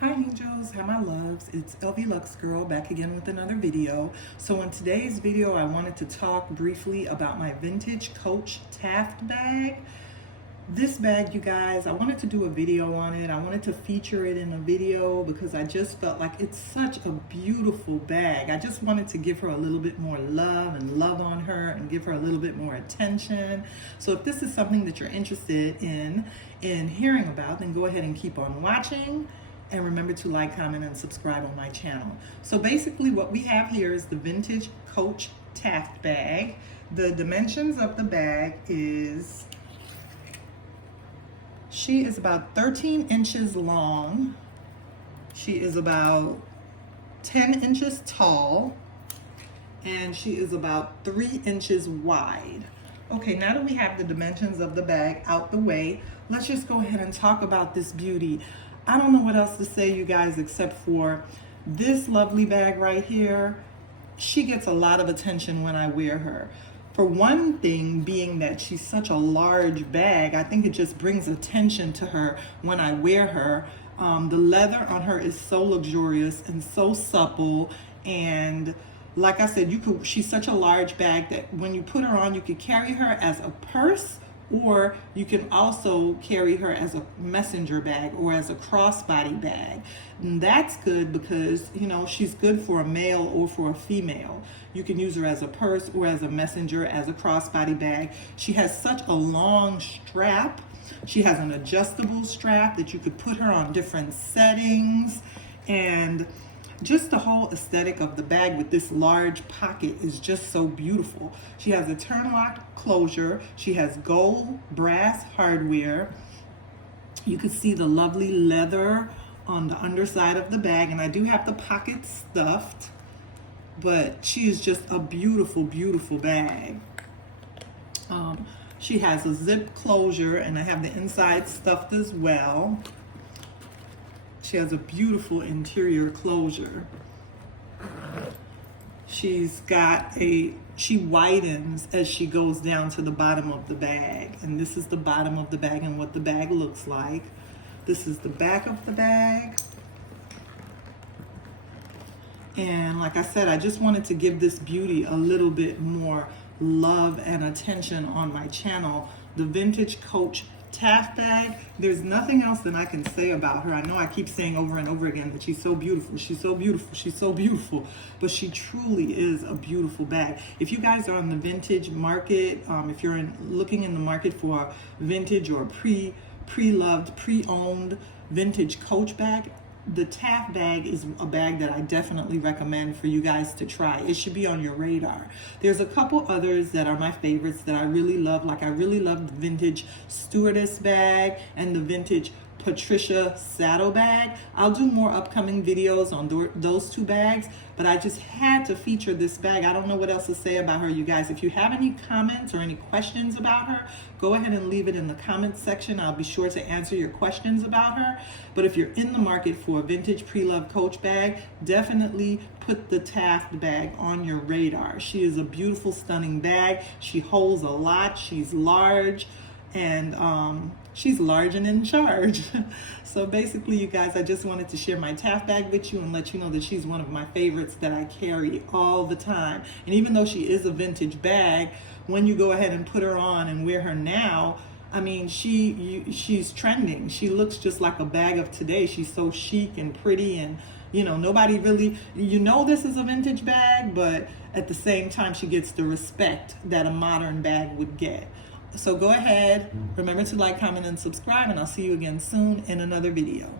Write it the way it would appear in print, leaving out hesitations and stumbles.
Hi angels, hi my loves, it's lvluxegirl back again with another video. So in today's video I wanted to talk briefly about my vintage Coach Taft bag. This bag, you guys, I wanted to do a video on it. I wanted to feature it in a video because I just felt like it's such a beautiful bag. I just wanted to give her a little bit more love and love on her and give her a little bit more attention. So if this is something that you're interested in hearing about, then go ahead and keep on watching. And remember to like, comment, and subscribe on my channel. So basically what we have here is the vintage Coach Taft bag. The dimensions of the bag is, she is about 13 inches long. She is about 10 inches tall. And she is about 3 inches wide. Okay, now that we have the dimensions of the bag out the way, let's just go ahead and talk about this beauty. I don't know what else to say, you guys, except for this lovely bag right here. She gets a lot of attention when I wear her. For one thing, being that she's such a large bag, I think it just brings attention to her when I wear her. The leather on her is so luxurious and so supple, and like I said, she's such a large bag that when you put her on, you could carry her as a purse, or you can also carry her as a messenger bag or as a crossbody bag. And that's good because, you know, she's good for a male or for a female. You can use her as a purse or as a messenger, as a crossbody bag. She has such a long strap. She has an adjustable strap that you could put her on different settings, and just the whole aesthetic of the bag with this large pocket is just so beautiful. She has a turn lock closure. She has gold brass hardware. You can see the lovely leather on the underside of the bag, and I do have the pockets stuffed, but she is just a beautiful, beautiful bag. She has a zip closure, and I have the inside stuffed as well. She has a beautiful interior closure. She widens as she goes down to the bottom of the bag. And this is the bottom of the bag and what the bag looks like. This is the back of the bag. And like I said, I just wanted to give this beauty a little bit more love and attention on my channel. The Vintage Coach Taft bag, there's nothing else that I can say about her. I know I keep saying over and over again that she's so beautiful, she's so beautiful, she's so beautiful, but she truly is a beautiful bag. If you guys are in the vintage market, if you're looking in the market for vintage or pre-loved, pre-owned vintage Coach bag, the Taft bag is a bag that I definitely recommend for you guys to try. It should be on your radar. There's a couple others that are my favorites that I really love. Like I really love the vintage Stewardess bag and the vintage Patricia saddle bag. I'll do more upcoming videos on those two bags, but I just had to feature this bag. I don't know what else to say about her, you guys. If you have any comments or any questions about her, go ahead and leave it in the comments section. I'll be sure to answer your questions about her. But if you're in the market for a vintage pre-loved Coach bag, definitely put the Taft bag on your radar. She is a beautiful, stunning bag. She holds a lot. She's large, and she's large and in charge. So basically, you guys, I just wanted to share my Taft bag with you and let you know that she's one of my favorites that I carry all the time. And even though she is a vintage bag, when you go ahead and put her on and wear her now, I mean, she's trending. She looks just like a bag of today. She's so chic and pretty, and you know, nobody really, you know, this is a vintage bag, but at the same time, she gets the respect that a modern bag would get. So go ahead, remember to like, comment, and subscribe, and I'll see you again soon in another video.